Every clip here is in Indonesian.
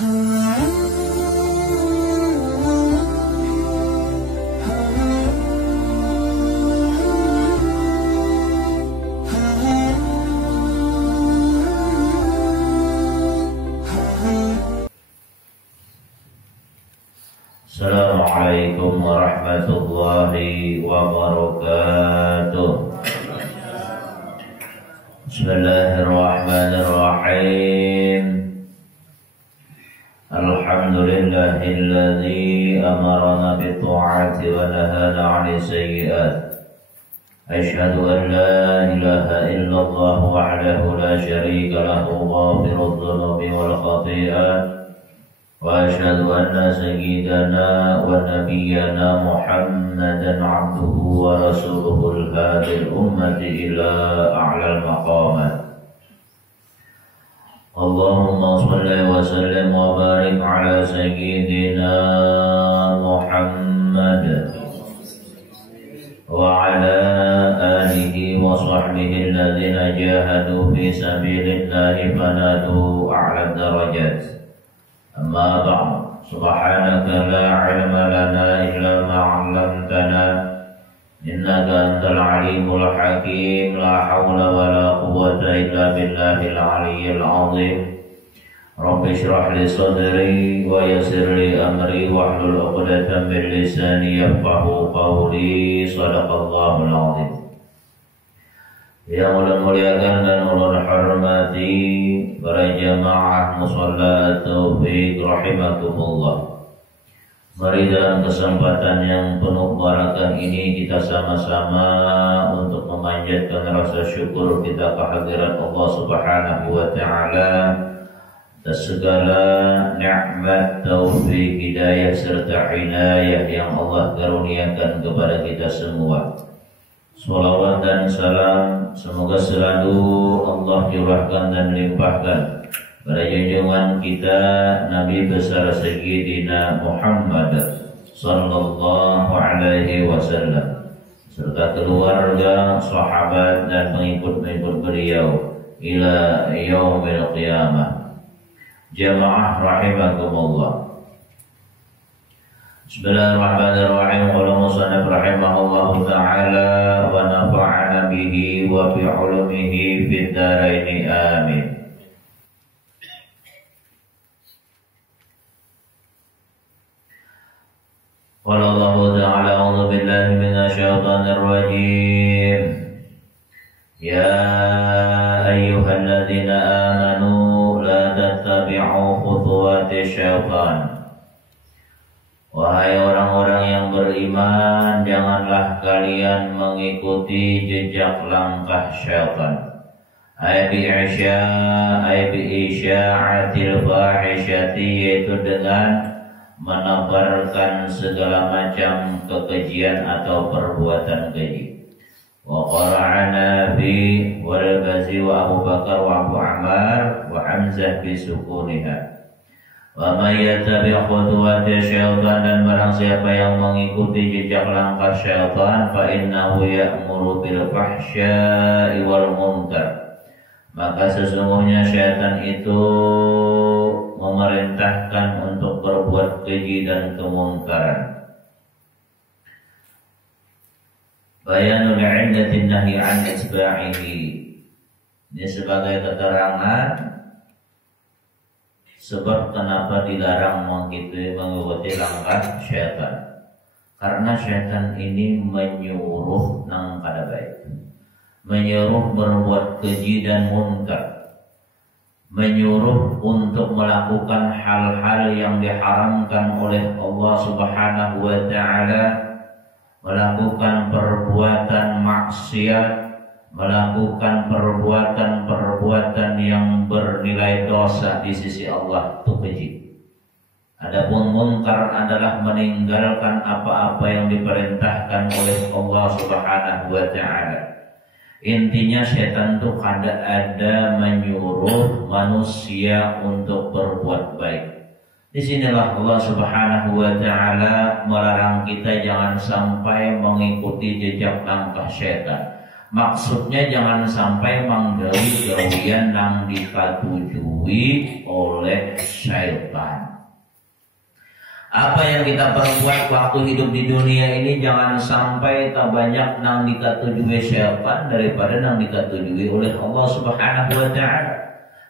Assalamualaikum warahmatullahi wabarakatuh. Bismillahirrahmanirrahim. Alhamdulillahilladzi amarana bi-ta'ati wa nahana 'anil sayyi'at. Asyhadu an la ilaha illallah wahdahu la syarika lahu ghafirudz dzunubi wal khati'at. وأشهد أن سيدنا ونبينا محمدا عبده ورسوله الهادي الأمة إلى أعلى المقامات. اللهم صل وسلم وبارك على سيدنا محمد وعلى آله وصحبه الذين جاهدوا في سبيل الله فنالوا أعلى الدرجات. أما بعد سبحانك لا علم لنا إلا ما علمتنا إنك أنت العليم الحكيم لا حول ولا قوة إلا بالله العلي العظيم. رب اشرح لي صدري ويسر لي أمري واحلل عقدة من لساني يفقهوا قولي. صدق الله العظيم. Yang mulia-muliakan dan ulun hormati para jamaah musalla Taufik rahimakumullah. Mari dalam kesempatan yang penuh barakah ini kita sama-sama untuk memanjatkan rasa syukur kita kehadirat Allah Subhanahu wa taala atas segala nikmat, taufik, hidayah serta inayah yang Allah karuniakan kepada kita semua. Salawat dan salam semoga selalu Allah curahkan dan limpahkan pada junjungan kita Nabi besar Sayyidina Muhammad sallallahu alaihi wasallam serta keluarga, sahabat dan pengikut-pengikut beliau ila yaumil qiyamah. Jamaah rahimakumullah. Bismillahirrahmanirrahim. Qala musannif rahimahullahu ta'ala wa nafa'ana bihi wa bi 'ulumihi fid dharain amin. Qala Allahu ta'ala a'udzu billahi minasy syaithanir rajim. Ya ayyuhalladzina amanu la tattabi'u khutuwatisy syaitan. Wahai orang-orang yang beriman, janganlah kalian mengikuti jejak langkah syaitan. Ay bi'isya'atil fahisyati, yaitu dengan menebarkan segala macam kekejian atau perbuatan keji. Wa qara'ana fi wal bazi wa Abu Bakar wa Abu Ammar wa Hamzah bisukuniha. Wa may yattabi' khutuwati syaitan, dan barang siapa yang mengikuti jejak langkah syaitan, fa innahu ya'muru bil fahsya'i wal munkar, maka sesungguhnya syaitan itu memerintahkan untuk berbuat keji dan kemungkaran. Bayanul 'iddatin nahyi 'an isba'ihi, ini sebagai keterangan sebab kenapa dilarang mengikuti langkah syaitan. Karena syaitan ini menyuruh nang kada baik, menyuruh berbuat keji dan munkar, menyuruh untuk melakukan hal-hal yang diharamkan oleh Allah Subhanahu wa taala, melakukan perbuatan maksiat, melakukan perbuatan-perbuatan yang bernilai dosa di sisi Allah, itu keji. Adapun munkar adalah meninggalkan apa-apa yang diperintahkan oleh Allah Subhanahu wa taala. Intinya setan itu kada ada menyuruh manusia untuk berbuat baik. Disinilah Allah Subhanahu wa taala melarang kita jangan sampai mengikuti jejak langkah setan. Maksudnya jangan sampai menggawi gawian yang dikatujui oleh syaitan. Apa yang kita perbuat waktu hidup di dunia ini jangan sampai tak banyak nang dikatujui syaitan daripada nang dikatujui oleh Allah Subhanahu wa taala.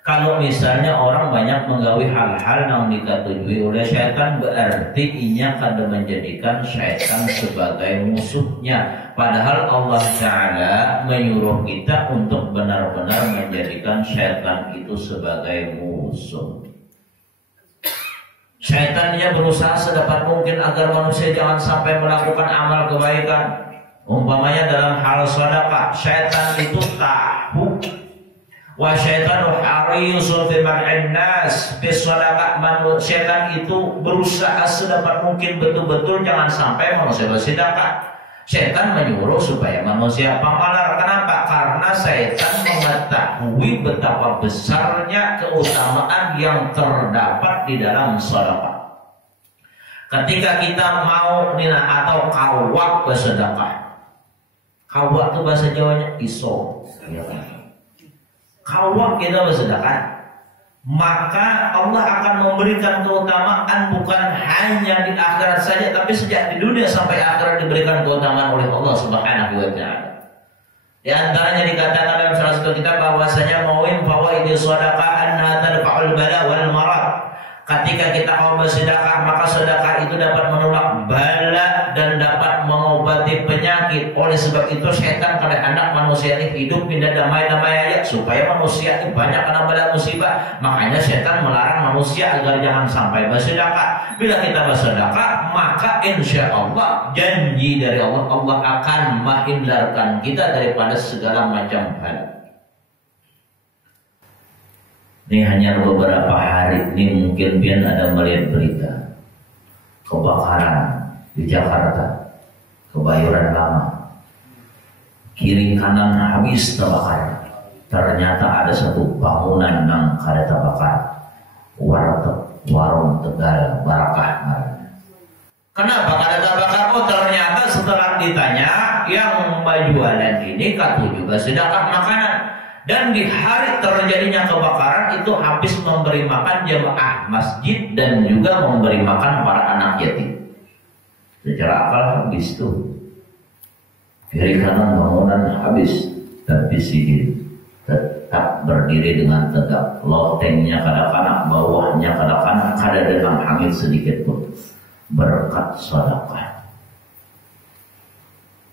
Kalau misalnya orang banyak menggawi hal-hal yang dikatujui oleh syaitan, berarti inya kada menjadikan syaitan sebagai musuhnya. Padahal Allah Ta'ala menyuruh kita untuk benar-benar menjadikan syaitan itu sebagai musuh. Syaitannya berusaha sedapat mungkin agar manusia jangan sampai melakukan amal kebaikan. Umpamanya dalam hal sedekah, syaitan itu tahu. Wa syaitanu harisun fi mar'in nas fi sedekah. Syaitan itu berusaha sedapat mungkin betul-betul jangan sampai manusia bersedekah. Syaitan menyuruh supaya manusia pamalar. Kenapa? Karena syaitan mengetahui betapa besarnya keutamaan yang terdapat di dalam sedekah. Ketika kita mau nina atau kawak bersedekah, kawak itu bahasa Jawanya iso, ya kan? Kawak kita bersedekah, maka Allah akan memberikan keutamaan bukan hanya di akhirat saja, tapi sejak di dunia sampai akhirat diberikan keutamaan oleh Allah Subhanahu wa taala. Di antaranya dikatakan dalam salah satu kitab bahwasanya mawin fawaidi shadaqah anna tadfa'ul bala wal marad. Ketika kita mau bersedekah, maka sedekah itu dapat menolak bala dan dapat mengobati penyakit. Oleh sebab itu syaitan pada hendak manusia ini hidup pindah damai-damai aja supaya manusia ini banyak kena bala musibah. Makanya syaitan melarang manusia agar jangan sampai bersedekah. Bila kita bersedekah, maka insya Allah janji dari Allah, Allah akan menghindarkan kita daripada segala macam hal. Ini hanya beberapa hari ini mungkin pian ada melihat berita kebakaran di Jakarta, Kebayoran Lama, kiri kanan habis terbakar. Ternyata ada satu bangunan yang kada terbakar, warung Tegal Barakah. Kenapa kada terbakar? Oh ternyata setelah ditanya yang jualan ini katanya juga sedekah makanan. Dan di hari terjadinya kebakaran itu habis memberi makan jemaah masjid dan juga memberi makan para anak yatim. Secara akal habis tuh. Kiri kanan bangunan habis, tapi sini tetap berdiri dengan tegak. Lotengnya kadang-kadang, bawahnya kadang-kadang kada dengan angin sedikit pun. Berkat sedekah.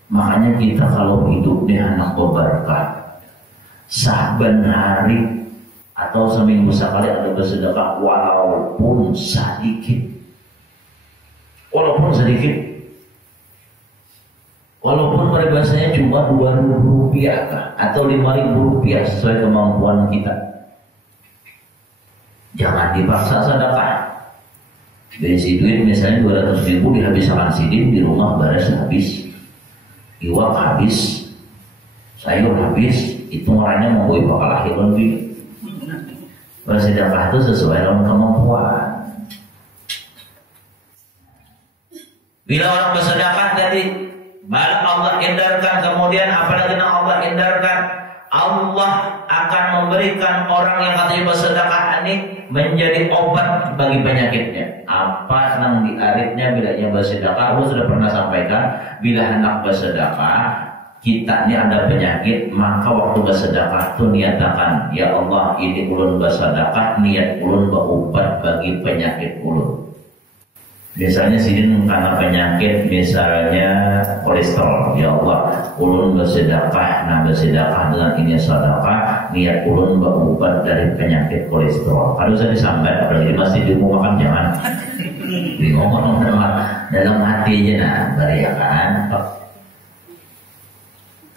Makanya kita kalau hidup di anak berberkah, saban hari atau seminggu sekali ada bersedekah walaupun sedikit, walaupun peribahasanya cuma Rp2.000 atau Rp5.000 sesuai kemampuan kita. Jangan dipaksa sedekah. Bensin duit misalnya 200.000 dihabiskan sidin di rumah baras habis, iwak habis, sayur habis. Itu orangnya mau gue bakal lahir lebih. Bersedekah itu sesuai dengan kemampuan. Bila orang bersedekah tadi, bala Allah hindarkan, kemudian apalagi yang Allah hindarkan, Allah akan memberikan orang yang katanya bersedekah ini menjadi obat bagi penyakitnya. Apa yang diaritnya bila dia bersedekah? Aku sudah pernah sampaikan, bila anak bersedekah, kita ini ada penyakit, maka waktu bersedekah itu niatakan, ya Allah ini ulun bersedekah, niat ulun berobat bagi penyakit ulun. Misalnya sini karena penyakit misalnya kolesterol, ya Allah ulun bersedekah, nah bersedekah dengan ini sedekah, niat ulun berobat dari penyakit kolesterol. Kalau saya disambat, apalagi masih di rumah makan jangan bingung dalam hati aja nah, ya kan.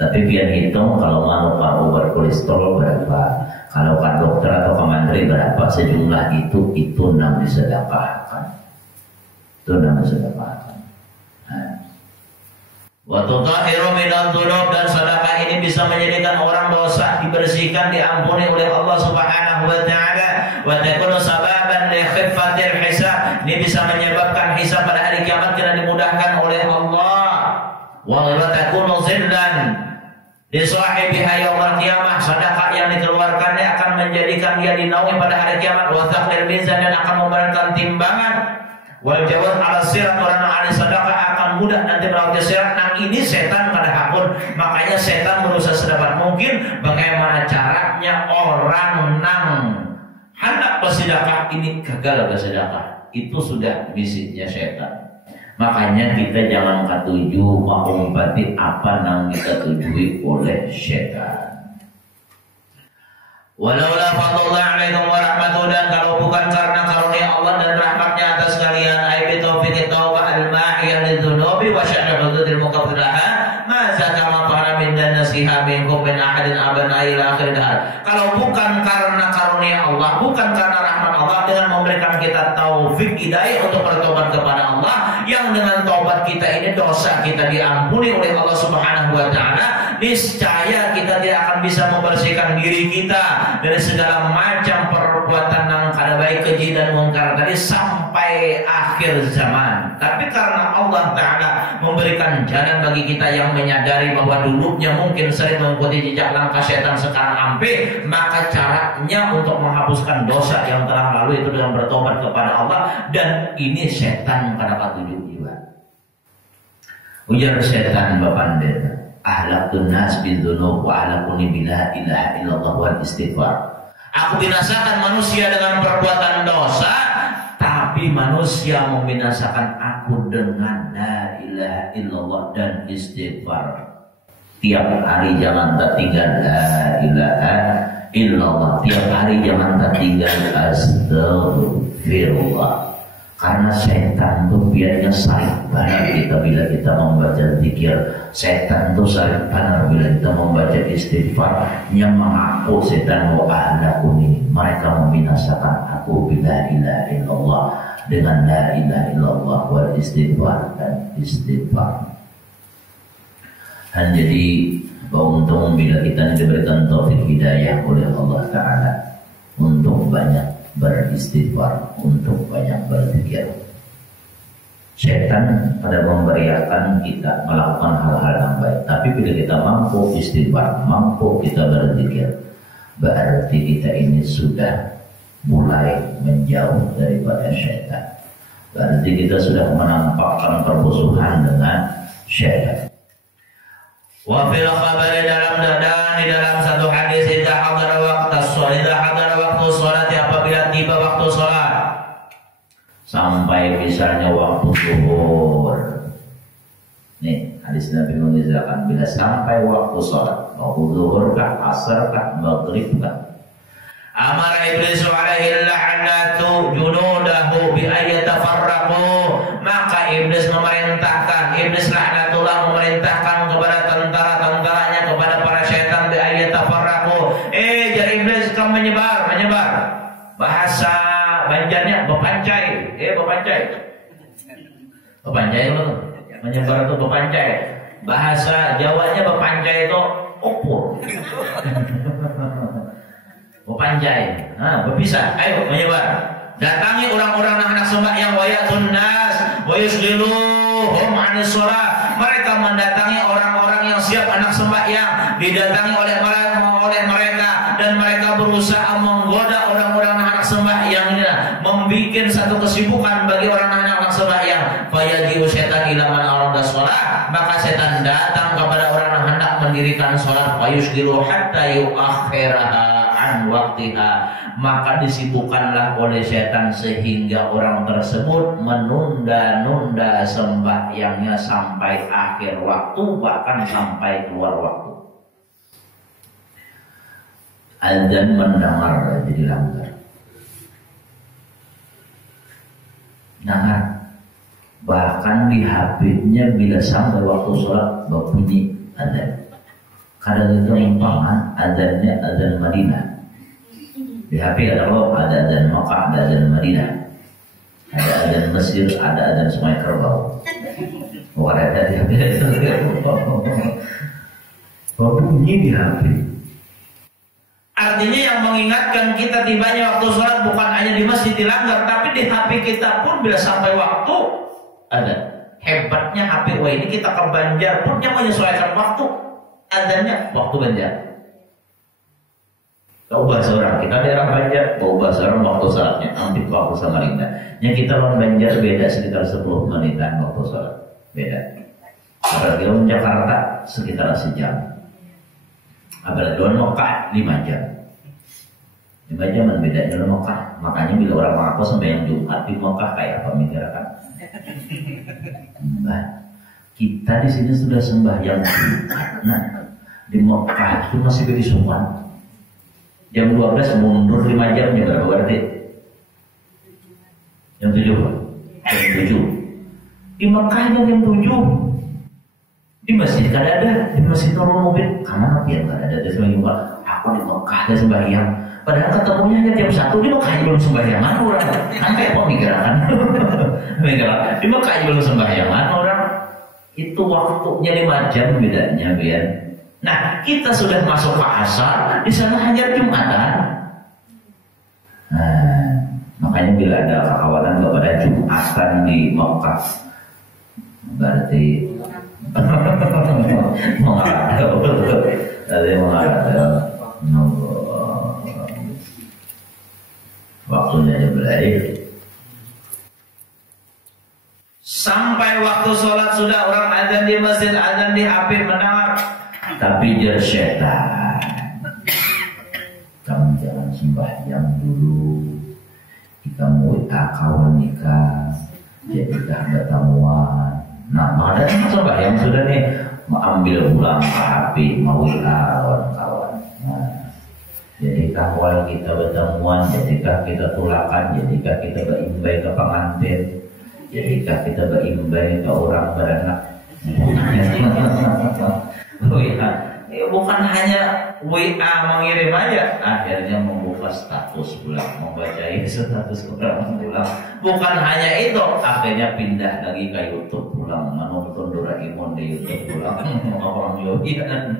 Tapi biar hitung kalau mau obat kolesterol berapa, kalau kan dokter atau ke mandiri berapa, sejumlah itu namanya sedekahkan. Itu namanya sedekahkan. Wa tutahhiru minadz dzunub, dan sedekah ini bisa menjadikan orang dosa dibersihkan, diampuni oleh Allah Subhanahu wa taala. Wa takunu sababan li khiffatil hisab, ini bisa menyebabkan hisab pada hari kiamat tidak dimudahkan oleh Allah. Wa takunu zillan, Di sahibiha yaumil qiyamah, sedekah yang dikeluarkannya akan menjadikan dia dinaungi pada hari kiamat. Wa taqlil mizan, dan akan memberatkan timbangan. Wal jawaz ala sirat, orang ahli sedekah akan mudah nanti melewati sirat. Nah ini setan pada hakun, makanya setan berusaha sedapat mungkin bagaimana caranya orang nang hendak bersedekah ini gagal bersedekah. Itu sudah misinya setan. Makanya kita jangan katuju mengumpati apa yang kita tujui oleh syaitan. Walaula fadlullah alaikum wa rahmatuhu, dan kalau bukan karena karunia Allah dan rahmatnya atas kalian, aibi taufiq taubah al-ma'iyah lidzunubi wa syar'i hududil muqaddaraha ma zakama ta'ala min dan nasiha minkum min ahadin abana ila akhir dahar. Kalau bukan karena karunia Allah, bukan karena rahmat Allah dengan memberikan kita taufik hidayah untuk bertobat kepada Allah, yang dengan taubat kita ini dosa kita diampuni oleh Allah Subhanahu wa taala, niscaya kita tidak akan bisa membersihkan diri kita dari segala macam perbuatan yang kada baik, keji dan mungkar tadi sampai akhir zaman. Tapi karena Allah taala memberikan jalan bagi kita yang menyadari bahwa dulunya mungkin sering mengikuti jejak langkah setan sekarang ampe, maka caranya untuk menghapuskan dosa yang telah lalu itu dengan bertobat kepada Allah. Dan ini setan kada katuju juga. Ujar setan bapanden, ahlakun nas bidzunub wa ahlakuni bila ilaha illallah wal istighfar. Aku binasakan manusia dengan perbuatan dosa, tapi manusia membinasakan aku dengan la ilaha illallah dan istighfar. Tiap hari jangan tertinggal la ilaha illallah, tiap hari jangan tertinggal astagfirullah. Karena setan tuh biarnya sarik banar kita bila kita membaca zikir. Setan tuh sarik banar bila kita membaca istighfar. Yang mengaku setan wa ahlakuni, mereka membinasakan aku bila ilaha illallah, dengan la ilaha illallah wal istighfar dan istighfar. Dan jadi untung bila kita diberikan taufik hidayah oleh Allah Ta'ala untuk banyak beristighfar, untuk banyak berzikir. Setan pada memberiakan kita melakukan hal-hal yang baik, tapi bila kita mampu istighfar, mampu kita berzikir, berarti kita ini sudah mulai menjauh daripada setan. Berarti kita sudah menampakkan permusuhan dengan setan. Wa fil khabari, di dalam satu hadis, idza hadara waqtu shalat, apabila tiba waktu salat, sampai misalnya waktu zuhur. Nih hadis Nabi mengisahkan bila sampai waktu salat, waktu zuhur kah, asar kah, maghrib kah, amara iblis alaihi la'natu junudahu bi ayyatafarraqu, maka iblis memerintahkan, iblis laknatullah memerintahkan kepada tentara-tentaranya, kepada para syaitan bi ayyatafarraqu, jadi iblis kamu menyebar. Bahasa Banjarnya bepancai, bepancai itu menyebar itu bepancai. Bahasa Jawanya bepancai itu opor. Bepancai, berpisah, ayo menyebar. Datangi orang-orang anak sembahyang, wayatun nas wa yusghiluhum 'anis shalah. Mereka mendatangi orang-orang yang siap anak sembahyang, didatangi oleh mereka, dan mereka berusaha menggoda orang-orang anak sembahyang ini, membuat satu kesibukan bagi orang anak sembahyang. Fayaji'u syaitan ila man arada shalah, maka setan datang kepada orang yang hendak mendirikan salat, fayusghilu hatta yuakhiraha an waqtiha, maka disibukkanlah oleh setan sehingga orang tersebut menunda-nunda sembahyangnya sampai akhir waktu, bahkan sampai keluar waktu. Azan mendengar jadi langgar. Bahkan di HP-nya bila sampai waktu sholat berbunyi azan. Kadang itu umpama azannya azan Madinah. Di HP ada azan Makkah, ada azan Madinah, ada azan Mesir, ada azan Sungai Kerbau. Ada di HP itu. Berbunyi di HP. Artinya yang mengingatkan kita tibanya waktu sholat bukan hanya di masjid dilanggar, tapi di HP kita pun bila sampai waktu ada. Hebatnya HP ini kita ke Banjar pun yang menyesuaikan waktu. adanya waktu Banjar. Kau bahasa orang, kita daerah Banjar, kau bahasa orang waktu salatnya, hampir waktu Samarinda. Yang kita lawan Banjar beda sekitar 10 menitan waktu salat, beda. Apalagi lawan Jakarta sekitar sejam. Apalagi lawan Mekah 5 jam. 5 jam bedanya lawan Mekah. Makanya bila orang mengaku sembahyang Jumat di Mekah kayak apa mikirkan? Nah, kita di sini sudah sembahyang Jumat. Nah, di Mekah itu masih beri sumpah. Jam 12 mundur 5 jam berapa berarti? Jam 7. Jam 7. Di Mekah jam 7. Di masjid kan ada, di masjid Nurul Mubin. Karena dia kan ada sembahyang Jumat. Aku di Mekah ada sembahyang. Padahal ketemunya hanya jam 1 di Mekah belum sembahyangan orang. Kan kayak pemikiran. Di Mekah belum sembahyangan orang. Itu waktunya 5 jam bedanya, Bian. Nah, kita sudah masuk ke asar, di sana hanya Jumatan. Nah, makanya bila ada kekhawatiran kepada Jumatan di Mekah, berarti mengarah waktunya berakhir. Sampai waktu sholat sudah orang adzan di masjid, adzan di HP mendengar. Tapi dia setan. Kamu jangan sembahyang dulu. Kita mau kawan nikah, jadi ada tamuan. Nah, ada sembahyang sudah nih, mau ambil pulang ke HP, mau kawan-kawan. Nah, jadikah awal kita bertemuan, jadikah kita tulakan, jadikah kita berimbai ke pengantin, jadikah kita berimbai ke orang beranak. Bukan hanya WA mengirim aja, akhirnya membuka status pulang, membaca status orang pulang. Bukan hanya itu, akhirnya pindah lagi ke YouTube pulang, menonton Doraemon di YouTube pulang. Orang Yogian.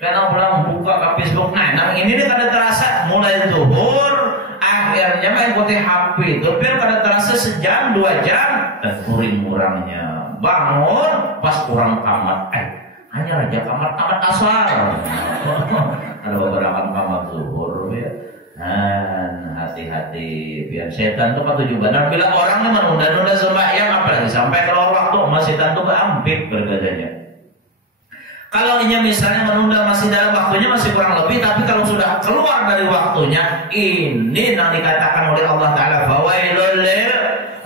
Karena pulang buka ke Facebook, nah ini dia kada terasa mulai zuhur, akhirnya mengikuti HP itu, biar kada terasa sejam 2 jam, dan kuring kurangnya bangun pas kurang kamar, hanya raja kamar asar. Ada beberapa kamar zuhur ya. Nah, hati-hati, biar setan itu ketujuh benar. Bila orang ini menunda-nunda sembahyang, apalagi sampai keluar waktu, setan itu keampit bergadanya. Kalau ini misalnya menunda masih dalam waktunya masih kurang lebih, tapi kalau sudah keluar dari waktunya, ini yang dikatakan oleh Allah Taala, fawailul lil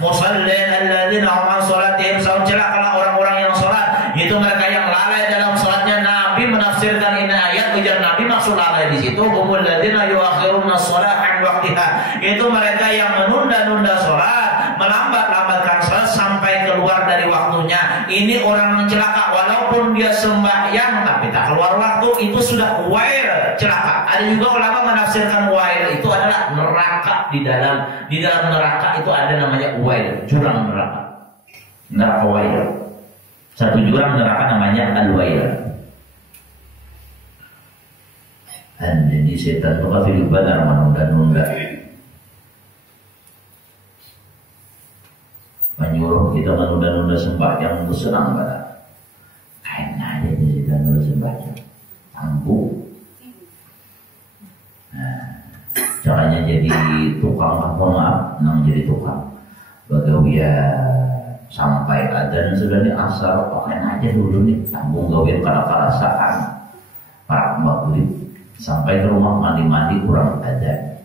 musallin alladzina hum an salatihim sahun. Celakalah orang-orang yang salat, itu mereka yang lalai dalam salatnya. Nabi menafsirkan ini ayat, ujar Nabi maksud lalai di situ, humul ladzina yuakhiruna shalah an waqtiha. Itu mereka yang menunda-nunda salat, melambat-lambatkan salat sampai keluar dari waktunya. Ini orang yang celaka, walaupun dia sembahyang tapi tak keluar waktu, itu sudah wail, celaka. Ada juga ulama menafsirkan wail itu adalah neraka. Di dalam neraka itu ada namanya wail, jurang neraka. Neraka wail. Satu jurang neraka namanya al-wail. Dan jadi setan itu kafir benar menunda-nunda, menyuruh kita menunda-nunda sembahyang itu senang banget. Kayaknya aja jadi menunda sembahyang, tangguh. Nah, caranya jadi tukang, maaf, jadi tukang bagawian sampai adzan sudah nih asar, pakai aja dulu nih, tanggung gawian karena perasaan para maghrib sampai ke rumah mandi-mandi kurang adzan,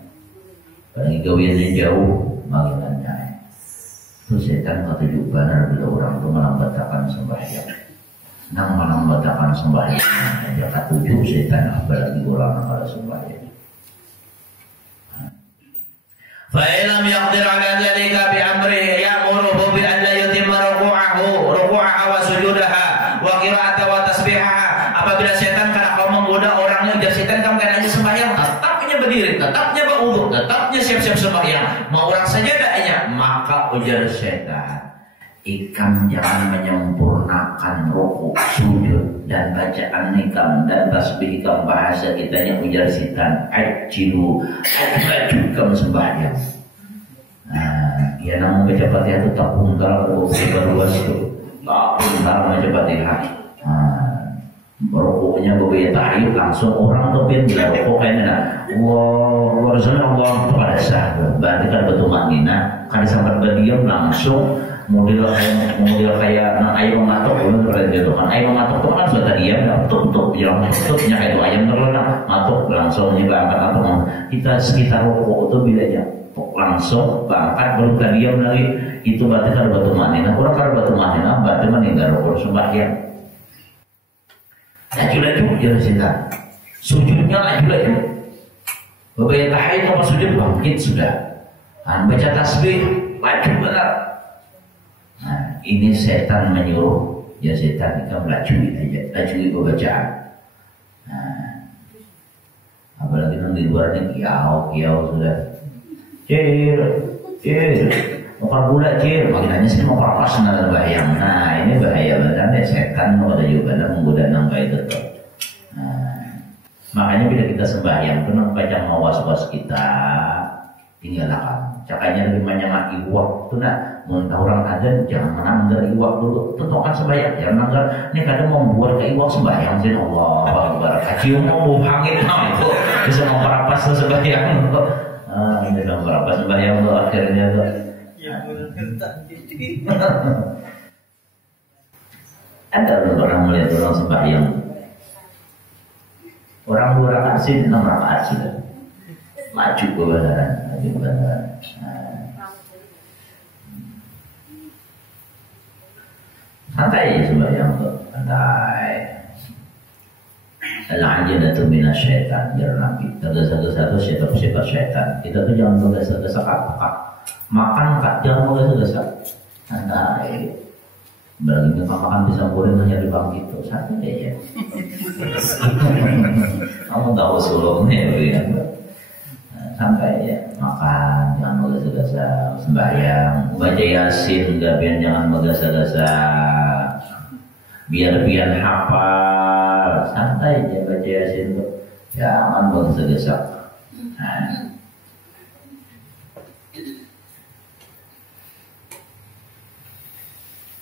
lagi gawiannya jauh, bagaimana? Itu setan ketujuh benar bila orang itu melambatkan sembahyang. Nang melambatkan sembahyang, dia ketujuh setan apalagi orang yang pada sembahyang. Fa'ilam yaqdir ala dzalika bi amri ya'muruhu bi an la yutimma ruku'aha wa sujudaha wa qira'ataha wa tasbihaha. Apabila setan kalau menggoda orangnya, ujar setan kamu kan aja sembahyang, tetapnya berdiri, tetapnya berwudu, tetapnya siap-siap sembahyang, mau orang sajadahnya, maka ujar setan, ikam jangan menyempurnakan ruku, sujud dan bacaan ikam dan tasbih ikam, bahasa kitanya ujar setan, ajilu ajukan sembahyang. Nah, ya namun baca Fatihah itu tak pungkal, baru itu tak pungkal baca Fatihah. Rokoknya beberapa tahayul langsung orang tuh pin bila rokok kayaknya wah Rasulullah Allah pada sah berarti kan betul maknina kan sampai berdiam langsung model kayak nang ayam matok belum pernah gitu kan ayam matok itu kan sudah diam tutup yang tutupnya kayak itu ayam terus matok langsung nyebangkat atau kita sekitar rokok itu bilanya langsung bangkat belum diam lagi itu berarti kan betul maknina orang kan betul maknina berarti meninggal rokok sembahyang. Laju-laju dia cinta sujudnya laju-laju beberapa tahayul apa sujud bangkit sudah baca tasbih laju benar. Nah ini setan menyuruh ya setan kita melajui aja lajui bacaan. Nah apalagi nanti di luar ini kiau sudah cil mau gula cil maknanya sih mau perapas nggak bayang. Nah ini bahaya benar deh setan mau ada juga menggoda nangka itu tuh. Nah, makanya bila kita sembahyang tuh baca mawas-was kita tinggalkan. Cakanya lebih banyak iwak tuh nak muntah orang adan jangan menanggar iwak dulu. Tentukan sembahyang jangan menanggar. Ini kadang mau buat ke iwak sembahyang sih Allah Akbar. Kacium mau hangit itu bisa mau perapas tuh sembahyang tuh. Ini bisa perapas sembahyang tuh akhirnya tuh. Ada orang melihat orang sembahyang orang 2 rakaat sih 6 rakaat sudah maju kebenaran santai sembahyang tuh santai al-ajilatu minasyaitan biar Nabi tergesa-gesa tuh sifat syaitan kita tuh jangan tergesa-gesa makan kak jangan tergesa-gesa santai bagi makan disampurin hanya di bangkit itu santai ya kamu tahu sulungnya ya santai ya makan jangan tergesa-gesa sembahyang baca yasin gabian jangan tergesa-gesa biar hafal santai aja baca yasin tuh jangan tergesa-gesa.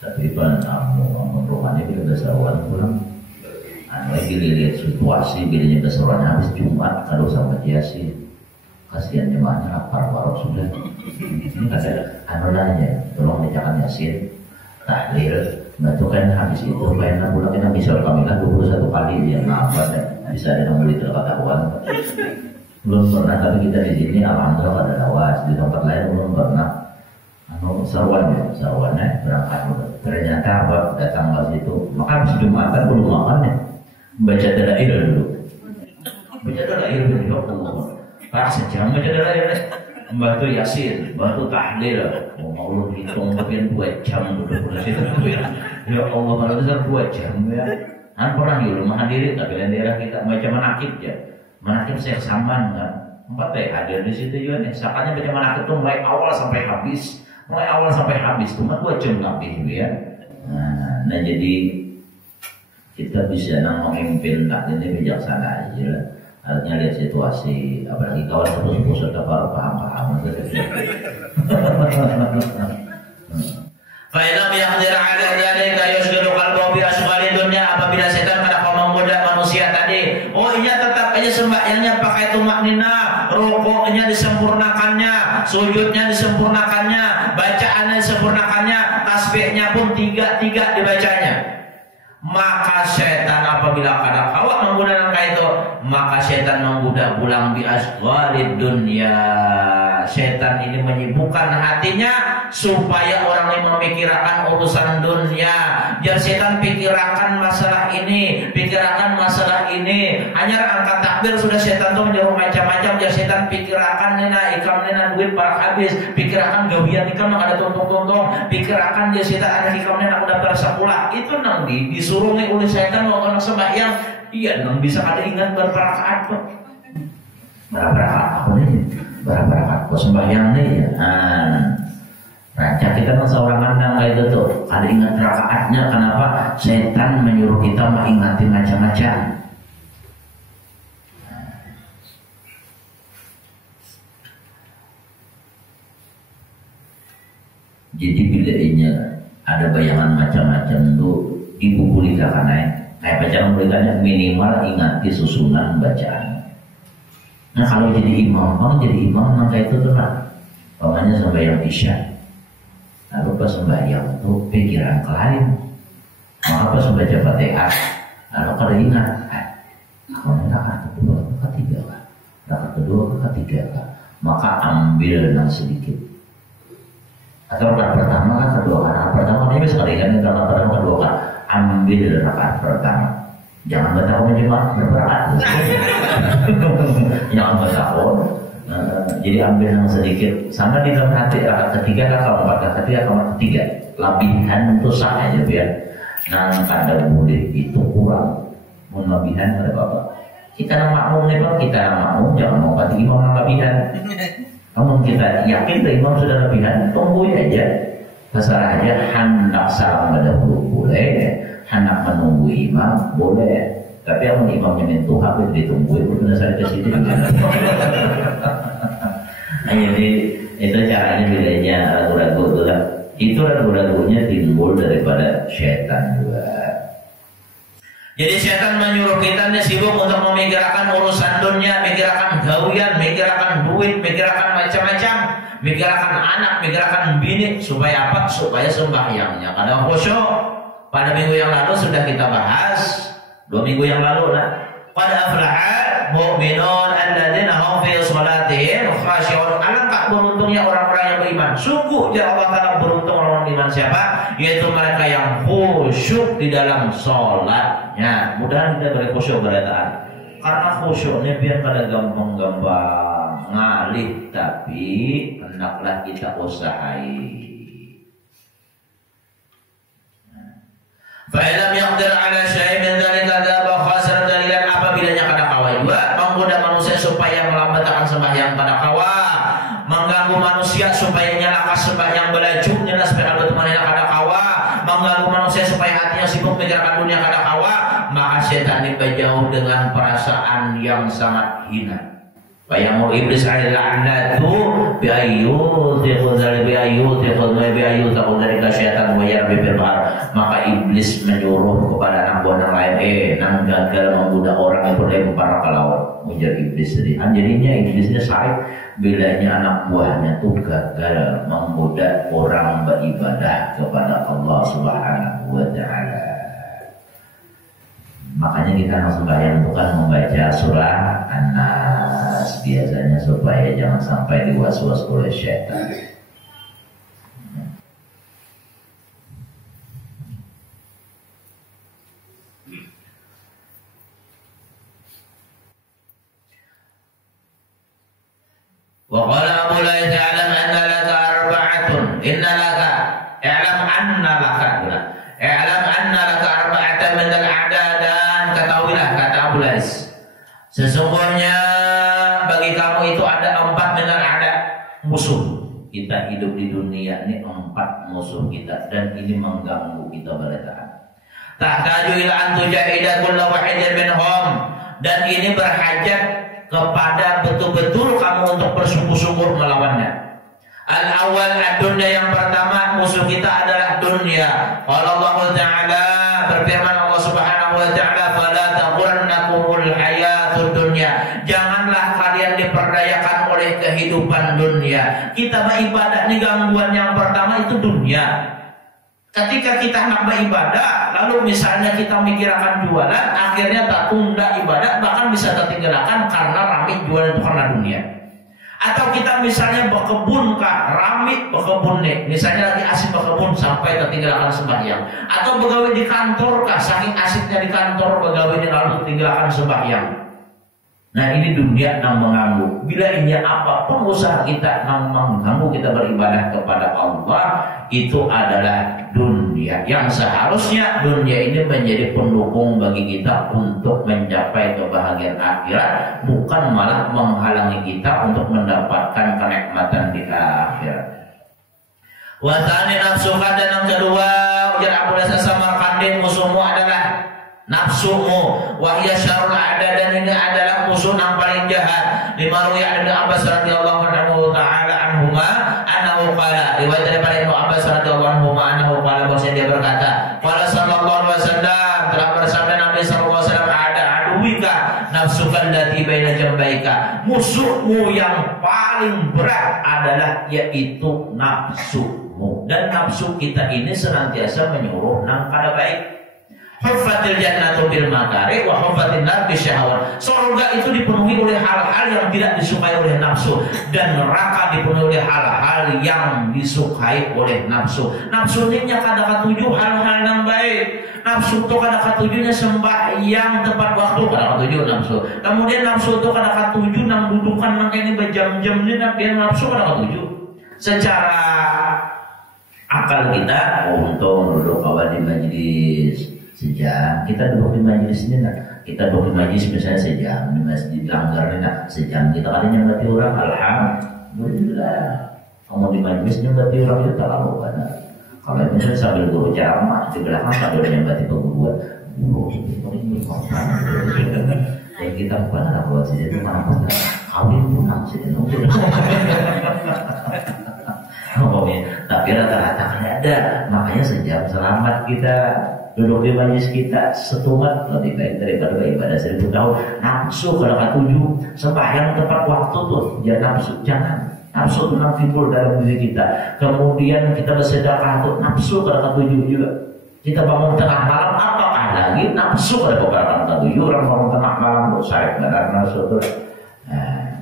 Tapi pan amun rohani bila keseruan pulang lagi lihat situasi bilanya keseruan habis Jumat kalau sama Yasin kasihan jemaahnya lapar warok sudah ini kata aja tolong bacakan Yasin tahlil nah itu kan habis itu kayaknya pulang kita bisa kamilah 21 kali dia ngapa bisa ada yang beli terketahuan belum pernah tapi kita di sini alhamdulillah ada lawas di tempat lain belum pernah sarwannya berangkat ternyata apa datang ke situ maka habis Jumatan belum makan ya baca dalail dulu pas sejam baca dalail membantu Yasin membantu tahlil mau lu hitung mungkin 2 jam udah situ ya Allah kalau besar 2 jam ya pernah di rumah diri tapi di daerah kita baca manakib ya manakib saya saman kan 4 hadir di situ juga nih sakanya baca manakib tuh mulai awal sampai habis cuma 2 jam lebih ya. Nah jadi kita bisa memimpin tak ini bijaksana aja lah. Artinya lihat situasi apalagi kawan sepuh sudah paham. Fa'ilam yaqdir 'ala dzalika yusghilu qalbahu bi asghali dunya apabila setan pada menggoda manusia tadi. Oh iya tetap aja sembahyangnya pakai tumaknina, rukuknya disempurnakannya, sujudnya disempurnakannya, bacaannya disempurnakannya, tasbihnya pun 3 dibacanya. Maka setan apabila kadang awak menggunakan itu, maka setan menggoda pulang bi asghalid dunya. Setan ini menyibukkan hatinya supaya orang ini memikirkan urusan dunia. Biar setan pikirkan masalah ini, hanya angkat takbir sudah setan tuh menjauh macam-macam. Biar setan pikirkan ikam duit barak habis, pikirkan gawian ikam ada tuntung-tuntung, pikirkan dia setan ada ikamnya nak daftar sekolah. Itu nang disuruh oleh setan mau orang sembahyang. Iya nang bisa ada ingat berperakaat kok. Berperakaat apa nih? Berperakaat kok sembahyang nih ya. Raja kita kan seorang andang kayak itu tuh ada ingat rakaatnya. Kenapa? Setan menyuruh kita mengingati macam-macam. Jadi bila ada bayangan macam-macam tuh dipukuli karena bacaan memberikannya minimal ingati susunan bacaan. Nah kalau jadi imam, maka itu tuh lah, pokoknya sembahyang isya. Lalu pas sembahyang tuh pikiran ke lain, maka pas membaca Fatihah, lalu kada ingat, aku rakaat kedua ke ketiga kah, rakaat kedua ke ketiga kah, maka ambil yang sedikit. Atau rakaat pertama kan kedua kan, rakaat pertama ini bisa kada ingat, rakaat pertama kedua kan, ambil rakaat pertama. Jangan bertakun cuma berberat. Jangan bertakun. Jadi ambil yang sedikit. Sama di dalam hati rakaat ketiga, kalau rakaat ketiga, rakaat ketiga. Labihan itu sah aja biar. Nang kada boleh itu kurang. Melebihan pada bapak. Kita nak makmum nih bang, kita nak makmum jangan mau pati imam nang labihan. Namun kita yakin bahwa imam sudah labihan, tunggu aja. Masalah aja hendak salam pada boleh. Anak menunggu imam boleh, tapi yang imamnya mentuh habis ditungguin udah saya ke situ. Nah, jadi itu caranya bedanya ragu-ragu itu lah. Itu ragu-ragunya timbul daripada setan juga. Jadi setan menyuruh kita nih sibuk untuk memikirkan urusan dunia, mikirkan gawian, mikirkan duit, mikirkan macam-macam, mikirkan anak, mikirkan bini, supaya apa? Supaya sembahyangnya kadang khusyuk. Pada minggu yang lalu sudah kita bahas, 2 minggu yang lalu lah. Qad aflaha mu'minun alladzina hum fi shalatihim khashi'un. Alangkah beruntungnya orang-orang yang beriman. Sungguh ya Allah Ta'ala beruntung orang beriman siapa? Yaitu mereka yang khusyuk di dalam sholatnya. Mudah-mudahan kita boleh khusyuk berataan. Karena khusyuknya biar pada gampang-gampang ngalih, tapi hendaklah kita usahai. Fa'idam yaqdir ala syai' min dzalika dzaba khasran dalilan, apabila kada kawa juga menggoda manusia supaya melambatkan sembahyang kada kawa, mengganggu manusia supaya nyalakan sembahyang belaju, nyelas supaya betul-betul kada kawa, mengganggu manusia supaya hatinya sibuk memikirkan dunia kada kawa, maka setan dibajau dengan perasaan yang sangat hina. Bayang iblis al-la'natu bi ayyut yaqul bi ayyut takut dari syaitan wayar bibir bar. Maka iblis menyuruh kepada anak buah yang lain, nang gagal membudak orang itu lempar ke laut. Mujar iblis sedih. Jadinya iblisnya sakit bilanya anak buahnya tuh gagal membudak orang beribadah kepada Allah Subhanahu wa taala. Makanya kita sembahyang itu kan membaca surah An-Nas biasanya supaya jangan sampai diwaswas oleh syaitan. Wa qala Abu la ta'lam anna laka arba'atun inna laka i'lam anna laka i'lam anna laka arba'atan min al-a'dad. Ketahuilah kata Abu Lais, sesungguhnya bagi kamu itu ada 4 minal ada musuh. Kita hidup di dunia ini 4 musuh kita, dan ini mengganggu kita berataan. Tahtaju ila an tujahida kullu wahidin minhum, dan ini berhajat kepada betul-betul kamu untuk bersungguh-sungguh melawannya. Al-awwal ad-dunya, yang pertama musuh kita adalah dunia. Qala Allah Ta'ala, berfirman Allah Subhanahu wa Ta'ala, fala taghurrannakumul hayatud dunya, janganlah kalian diperdayakan oleh kehidupan dunia. Kita beribadah ini gangguan yang pertama itu dunia. Ketika kita nak beribadah, lalu misalnya kita mikirkan jualan, akhirnya tak tunda ibadah, bahkan bisa tertinggalkan karena rame jualan itu karena dunia. Atau kita misalnya berkebun kah, rame berkebun nih, misalnya lagi asik berkebun sampai tertinggalkan sembahyang. Atau pegawai di kantor kah, saking asiknya di kantor pegawainya lalu tertinggalkan sembahyang. Nah ini dunia yang mengganggu. Bila ini apapun usaha kita yang mengganggu kita beribadah kepada Allah, itu adalah dunia. Yang seharusnya dunia ini menjadi pendukung bagi kita untuk mencapai kebahagiaan akhirat, bukan malah menghalangi kita untuk mendapatkan kenikmatan di akhirat. Wasani nafsuka, dan yang kedua ujar Abu Lais Samarkandi, musuhmu adalah nafsumu, wa hiya syarrul a'da, dan ini adalah musuh yang paling jahat. Lima ruwiya Ibnu Abbas radhiyallahu anhu ta'ala anhuma annahu qala, riwayat daripada Ibnu Abbas radhiyallahu anhuma annahu qala, bahwasanya dia berkata, qala sallallahu alaihi wasallam, telah bersabda Nabi sallallahu alaihi wasallam, ada aduwika nafsuka allati baina jambaika, musuhmu yang paling berat adalah yaitu nafsumu, dan nafsu kita ini senantiasa menyuruh nang kada baik. Huffatil jannatu bil makari wa huffatin nar bisyahawat. Surga itu dipenuhi oleh hal-hal yang tidak disukai oleh nafsu, dan neraka dipenuhi oleh hal-hal yang disukai oleh nafsu. Nafsu ini kada katuju hal-hal yang baik. Nafsu itu kada katujunya sembahyang tepat waktu, kada katuju nafsu. Kemudian nafsu itu kada katuju nang dudukan nang kene berjam-jam ni, dia nafsu kada katuju. Secara akal kita, untung duduk awal di majelis sejam, kita duduk di majelis ini nak, kita duduk di majelis misalnya sejam, di masjid langgar ini nak sejam, kita ada nyambati orang, alhamdulillah. Kamu di majelis nyambati orang itu tak lalu kan? Kalau misalnya sambil guru ceramah di belakang sambil nyambati penggugat, ini yang kita bukan anak buat sih, itu mana pun kawin pulang sih, tapi rata-rata kan ada, makanya sejam selamat kita. Duduk di majelis kita setumat lebih baik daripada beribadah 1000 tahun. Nafsu kalau katuju sembahyang tepat waktu tuh, jangan nafsu itu timbul dalam diri kita. Kemudian kita bersedekah tuh nafsu kalau katuju juga. Kita bangun tengah malam, apakah lagi nafsu pada beberapa katuju, orang bangun tengah malam tuh saya benar nafsu tuh. Nah,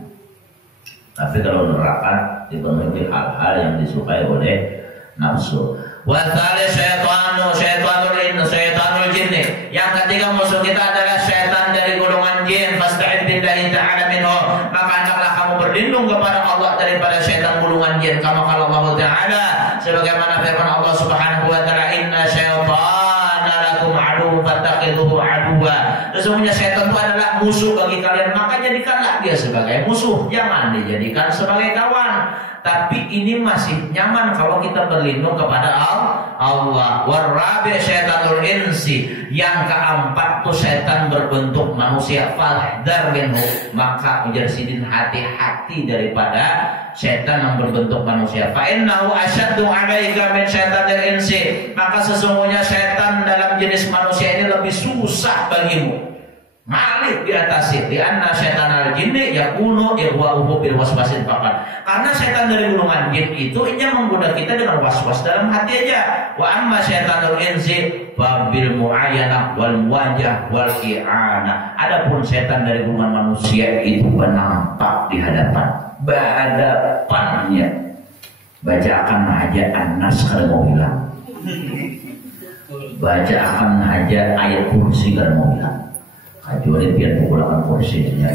tapi kalau neraka dipenuhi hal-hal yang disukai oleh nafsu. Wa tsalits syaitanul jinni. Yang ketiga musuh kita adalah syaitan dari golongan jin. Fasta'id billahi ta'ala minhu. Maka hendaklah kamu berlindung kepada Allah daripada syaitan golongan jin. Kama qala Allah Ta'ala, sebagaimana firman Allah Subhanahu wa taala, inna syaitana lakum aduwwun fattakhidhuhu aduwwa. Sesungguhnya syaitan itu adalah musuh bagi kalian, maka jadikanlah dia sebagai musuh, jangan dijadikan sebagai kawan. Tapi ini masih nyaman kalau kita berlindung kepada Allah. Warabi syaitanul insi, yang keempat tuh syaitan berbentuk manusia. Fahdar minhu, maka menjadikan hati-hati daripada syaitan yang berbentuk manusia. Fa innahu asyaddu 'alaika min syaitanil insi, maka sesungguhnya syaitan dalam jenis manusia ini lebih susah bagimu. Malik diatasi, di anna syaitanal jinni yakunu ihwa'uhu bil waswasin faqat. Karena syaitan dari golongan jin itu hanya menggoda kita dengan was-was dalam hati aja. Wa amma syaitanul insi babil mu'ayyanah wal muwajah wal i'anah. Adapun syaitan dari golongan manusia itu nampak di hadapannya. Bacakan aja An-Nas kalau mau hilang. Bacakan aja ayat kursi kalau mau hilang. Kecuali biar menggunakan kursinya.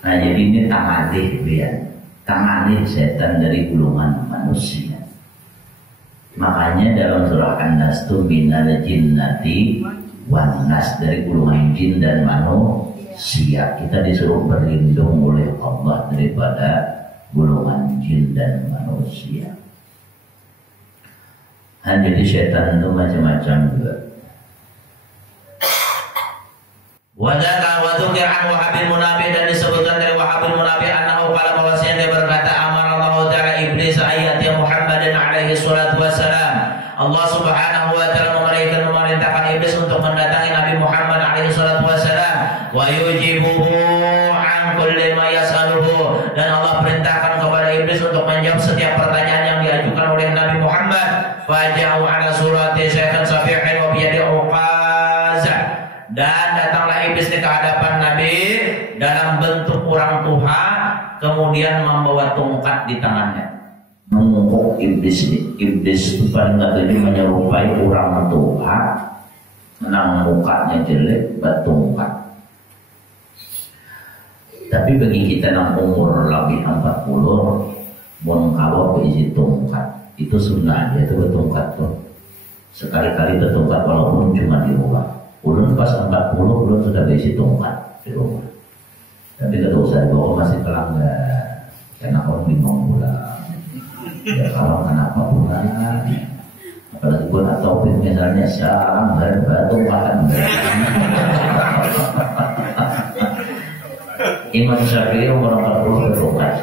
Nah jadi ini tangadih biar tangadih setan dari golongan manusia. Makanya dalam surah An-Nas itu minal jinnati wan nas, dari golongan jin dan manusia. Kita disuruh berlindung oleh Allah daripada golongan jin dan manusia. Dan jadi setan itu macam-macam juga. Wadaka wa dzukir an Wahab bin Munabi, dan disebutkan dari Wahab bin Munabi annahu qala, bahwasanya dia berkata, amara Allah Ta'ala iblis ayat ya Muhammadin alaihi salatu wassalam. Allah Subhanahu wa taala memerintahkan iblis untuk mendatangi Nabi Muhammad alaihi salatu wassalam, wa yujibuhu an kulli ma yas'aluhu, dan Allah perintahkan kepada iblis untuk menjawab setiap pertanyaan yang diajukan oleh Nabi Muhammad. Faja'u ala surati syaikhan safihin wa biyadi uqazah, dan datanglah iblis di hadapan Nabi dalam bentuk orang tua, kemudian membawa tongkat di tangannya. Mengungkuk iblis itu paling nggak tujuh menyerupai orang tua, nang mukanya jelek, bertongkat. Tapi bagi kita yang umur lebih 40, mau berisi tongkat, itu sunnah dia itu bertongkat tuh. Sekali-kali bertongkat walaupun cuma di rumah. Ulun pas 40 ulun sudah berisi tongkat di rumah. Tapi tidak usah dibawa masih pelanggan, karena orang bingung pula. Ya kalau kenapa pula? Apalagi pun atau misalnya salam dan batu makan. Imam Syafi'i umur 40 bertongkat.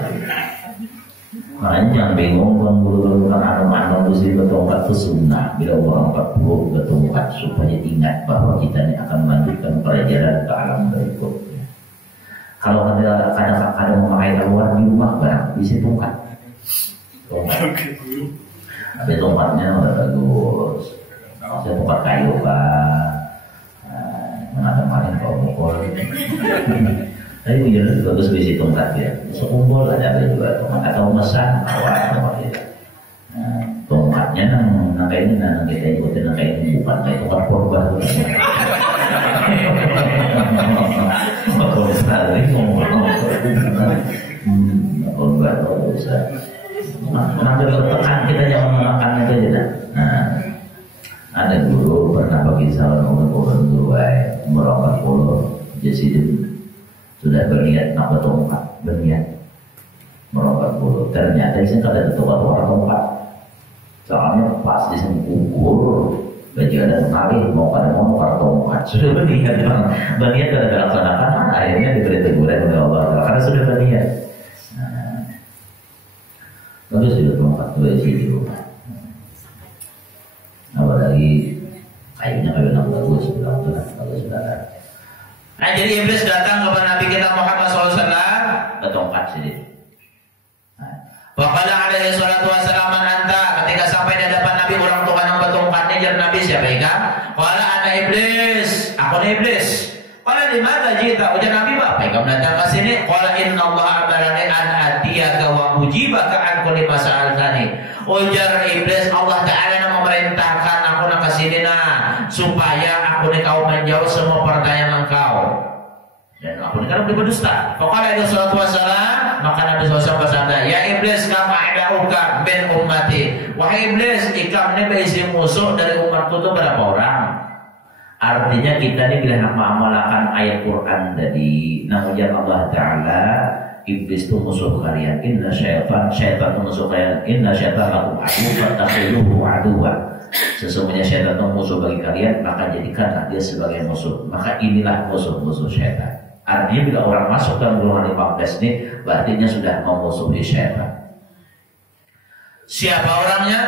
Makanya jangan bingung guru-guru kan anom-anom mesti bertongkat itu sunnah. Bila umur 40 bertongkat supaya ingat bahwa kita ini akan melanjutkan perjalanan ke alam berikutnya. Kalau kadang-kadang memakai keluar di rumah barang bisa tongkat. Tapi tongkatnya udah bagus. Saya tongkat kayu kan. Mana kemarin kau mukul. Tapi ujian bagus bisi tongkat ya. Sekumpul ada juga tongkat atau mesan awal gitu. Tongkatnya nang kayak ini nang kita ikutin nang kayak ini bukan kayak tongkat korban tuh. Kalau sekali korban tuh bisa. Nanti tertekan kita jangan menekan itu aja. Nah, ada guru pernah bagi salam umur guru umur 40 jadi sudah berniat nak bertongkat, berniat merompat bulu. Ternyata di sini ada tongkat orang tongkat. Soalnya pas di sini ukur baju ada sekali mau tongkat sudah berniat kada laksanakan akhirnya diberi teguran oleh Allah karena sudah berniat. Nah, bagus sudah tongkat dua di rumah. Apalagi kayunya kayu yang bagus sudah. Nah jadi iblis datang kepada Nabi kita Muhammad SAW bertongkat sendiri. Waqala alaihi salatu wassalam anta, ketika sampai di hadapan Nabi orang tua yang bertongkatnya jadi Nabi siapa ya? Qala ana iblis, aku ni iblis. Qala limana jita? Ujar Nabi apa? Kamu datang ke sini? Qala inna Allah amarani an atiyaka wa ujibaka an kulli ma sa'altani. Ujar iblis, Allah Ta'ala memerintahkan aku nak ke sini supaya aku ni kau menjawab semua pertanyaan engkau. Dan aku ni kan berdusta. Pokoknya ada salatu wassalam, maka Nabi SAW bersabda, ya iblis kama idauka bin ummati. Wahai iblis, ikam ni berisi musuh dari umatku itu berapa orang? Artinya kita ni bila nak mengamalkan ayat Quran tadi, namun Allah Ta'ala iblis itu musuh kalian. Inna syaitan itu musuh kalian. Inna syaitan lakum adu fatakhiluhu aduwa. Sesungguhnya syaitan itu musuh bagi kalian, maka jadikanlah dia sebagai musuh. Maka inilah musuh-musuh syaitan. Artinya bila orang masuk dalam golongan 15 ini, berarti dia sudah memusuhi syaitan. Siapa orangnya?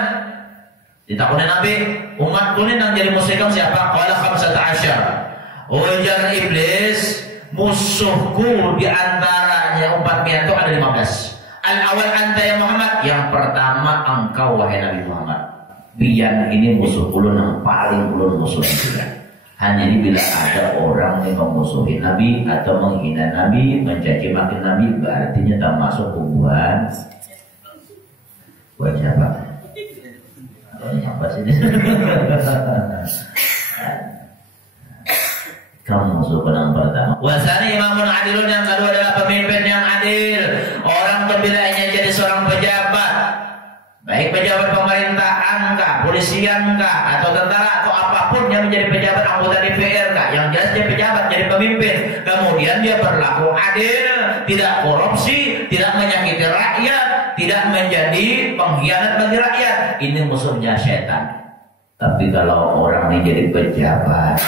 Ditakuni Nabi, umatku ini yang jadi musuh kamu siapa? Qala 15. Ujar iblis, musuhku di antaranya umat itu ada 15. Al-awal anta ya Muhammad, yang pertama engkau wahai Nabi Muhammad. Biar ini musuh ulun yang paling ulun musuh juga. Hanya ini bila ada orang yang memusuhi Nabi atau menghina Nabi, mencaci maki Nabi, berarti tak masuk hubungan. Buat siapa? Apa sih? Kamu musuh yang pertama. Wasani imamun adilun, yang kedua adalah pemimpin yang adil. Orang pembelaannya jadi seorang pejabat, baik pejabat pemerintahan kah, polisian kah, atau tentara atau apapun yang menjadi pejabat anggota DPR kah, yang jelas dia pejabat jadi pemimpin. Kemudian dia berlaku adil, tidak korupsi, tidak menyakiti rakyat, tidak menjadi pengkhianat bagi rakyat. Ini musuhnya setan. Tapi kalau orang ini jadi pejabat,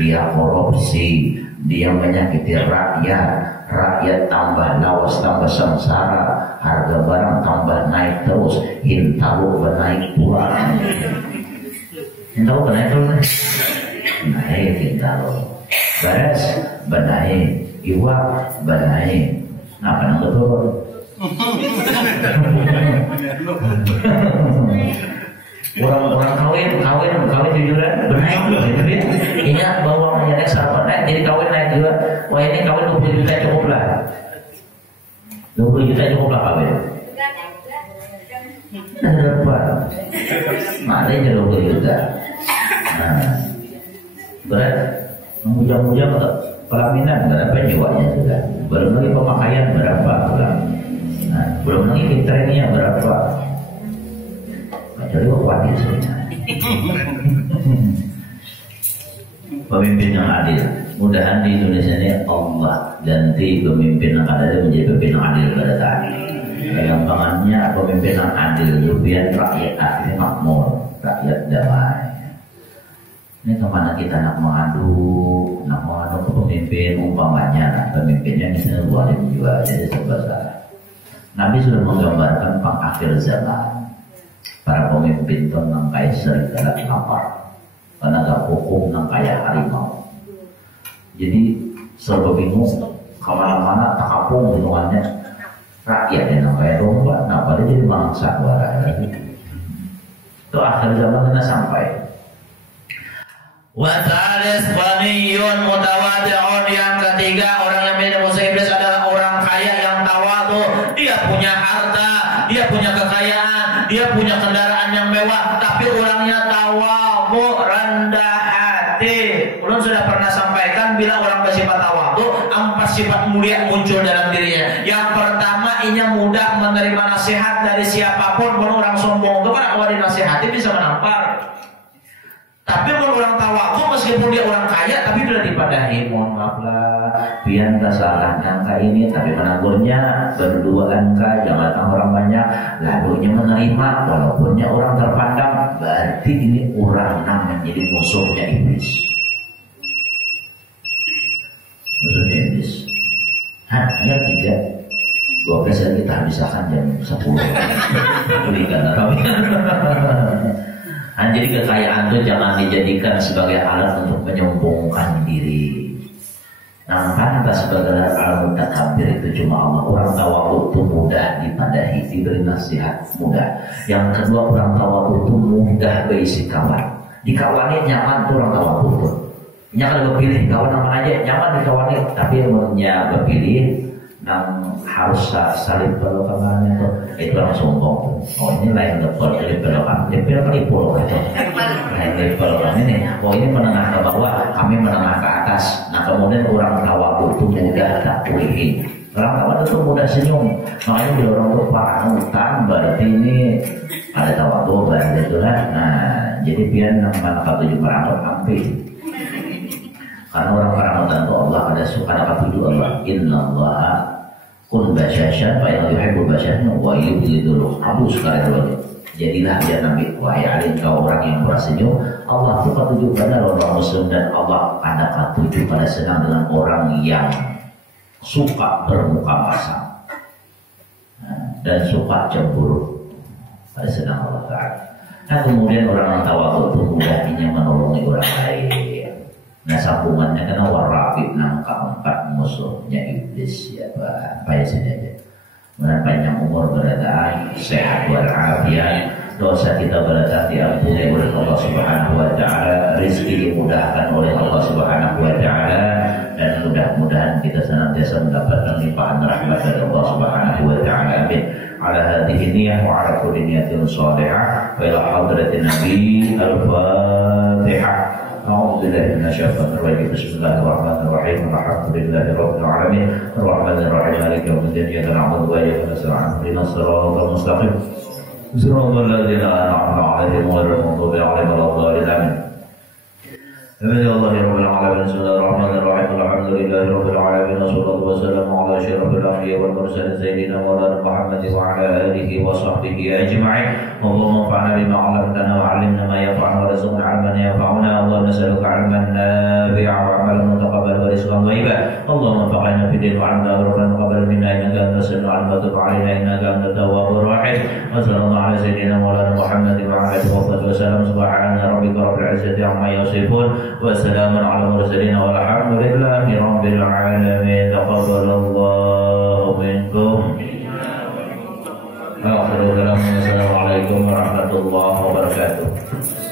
dia korupsi, dia menyakiti rakyat, rakyat tambah lawas, tambah sengsara, harga barang tambah naik terus, hintalu naik pula. Hintalu naik terus, naik hintalu. Beres, benaik, iwak, benaik. Apa yang betul? Orang kawin jujuran benaik gitu. Ingat bahwa hanya naik sahabat naik, jadi kawin naik juga. Wah ini kawin 20 juta cukup lah. 20 juta cukup lah kawin. Nah berapa? Maknanya 20 juta. Nah berat, memuja-muja pelaminan berapa jiwanya juga. Belum lagi pemakaian berapa pula. Nah belum lagi fitrenya berapa. Jadi khawatir sebenarnya. Pemimpin yang adil. Mudahan di Indonesia ini Allah ganti pemimpin yang ada menjadi pemimpin yang adil pada saat ini. Gampangannya pemimpin yang adil, biar rakyat akhirnya makmur. rakyat damai. Ini kemana kita nak mengadu ke pemimpin umpamanya, nah pemimpinnya misalnya zalim juga, jadi serba salah. Nabi sudah menggambarkan pengakhir zaman, para pemimpin itu nang kaya serigala lapar, penegak hukum nang kaya harimau. Jadi serba bingung, kemana-mana tak kapung hitungannya, rakyat yang nang kaya domba, nah pada jadi mangsa warah. Itu akhir zaman kita sampai. Watalis ghaniyun mutawadi'un, yang ketiga orang yang menjadi musuh iblis adalah orang kaya yang tawadu. Dia punya harta, dia punya kekayaan, dia punya kendaraan yang mewah, tapi orangnya tawadu, rendah hati. Ulun sudah pernah sampaikan, bila orang bersifat tawadu, empat sifat mulia muncul dalam dirinya. Yang pertama, ia mudah menerima nasihat dari siapapun. Pun orang sombong itu kan kalau dinasihati bisa menampar. Tapi kalau orang tawaku meskipun dia orang kaya tapi sudah dipadahi, mohon maaf lah, pian tak salah nyangka ini, tapi menagurnya berduaan kah, jangan datang orang banyak, lalunya menerima walaupunnya orang terpandang, berarti ini orang yang menjadi musuhnya iblis. Musuhnya iblis. Yang tiga, 12 hari kita habiskan jam 10. Berikan Nah, jadi kekayaan itu jangan dijadikan sebagai alat untuk menyombongkan diri. Nah, pantas sebagai alat mutakabir itu cuma Allah. Orang tawadhu itu mudah dipadahi, diberi nasihat mudah. Yang kedua, orang tawadhu itu mudah berisi kawan. Dikawani nyaman tuh orang tawadhu itu. Nyaman berpilih kawan nama aja nyaman dikawani, tapi yang berpilih nang harus saling berkawannya tuh itu orang sombong. Oh ini lain level level itu lain level ini. Oh ini menengah ke bawah, kami menengah ke atas. Nah kemudian orang tawadhu itu mudah tak pulih. Orang tawadhu itu mudah senyum. Makanya bila orang tuh panutan berarti ini ada tawadhu berarti itulah. Nah jadi biar nang mana ketujuh merangkap hampir. Karena orang panutan itu Allah ada ketujuh Allah. Innallaha kun basyasyan fa yang yuhibbul basyasyan wa yubghidul abu sekali dulu. Jadilah dia Nabi wahai Ali, kau orang yang bersenyum. Allah itu ketujuh pada orang muslim, dan Allah ada ketujuh pada senang dengan orang yang suka bermuka masam dan suka cemburu, pada senang Allah Ta'ala. Nah kemudian orang yang tawadhu itu mudahnya menolongi orang lain. Nah sambungannya karena warabib nang keempat musuhnya iblis ya Pak. Apa ya sini aja. Dengan panjang umur berada, sehat walafiat, dosa kita berada diampuni oleh Allah Subhanahu wa taala, rezeki dimudahkan oleh Allah Subhanahu wa taala, dan mudah-mudahan kita senantiasa mendapatkan limpahan rahmat dari Allah Subhanahu wa taala. Amin. Ala hadhihi niyyah wa ala kulli niyatin shalihah wa ila hadratin nabi al-fatihah. أعوذ بالله من الشيطان الرجيم بسم الله الرحمن الرحيم الحمد لله رب العالمين الرحمن الرحيم مالك يوم الدين إياك نعبد وإياك نستعين اهدنا الصراط المستقيم صراط الذين أنعمت عليهم غير المغضوب عليهم ولا الضالين آمين. الحمد لله رب العالمين بسم الله الرحمن الرحيم الحمد لله رب العالمين والصلاة والسلام على أشرف الأنبياء والمرسلين سيدنا مولانا محمد وعلى آله وصحبه أجمعين. اللهم انفعنا بما علمتنا وعلمنا ما ينفعنا وارزقنا علما ينفعنا. اللهم نسألك علما نافعا وعملا متقبلا ورزقا طيبا. اللهم انفعنا في الدين وعلمنا ربنا تقبل منا إنك أنت السميع العليم وتب علينا إنك أنت التواب الرحيم. وصلى الله على سيدنا مولانا محمد وعلى آله وصحبه وسلم. سبحان ربك رب العزة عما يصفون وسلام على المرسلين والحمد لله رب العالمين. تقبل الله منكم. Assalamualaikum warahmatullahi wabarakatuh.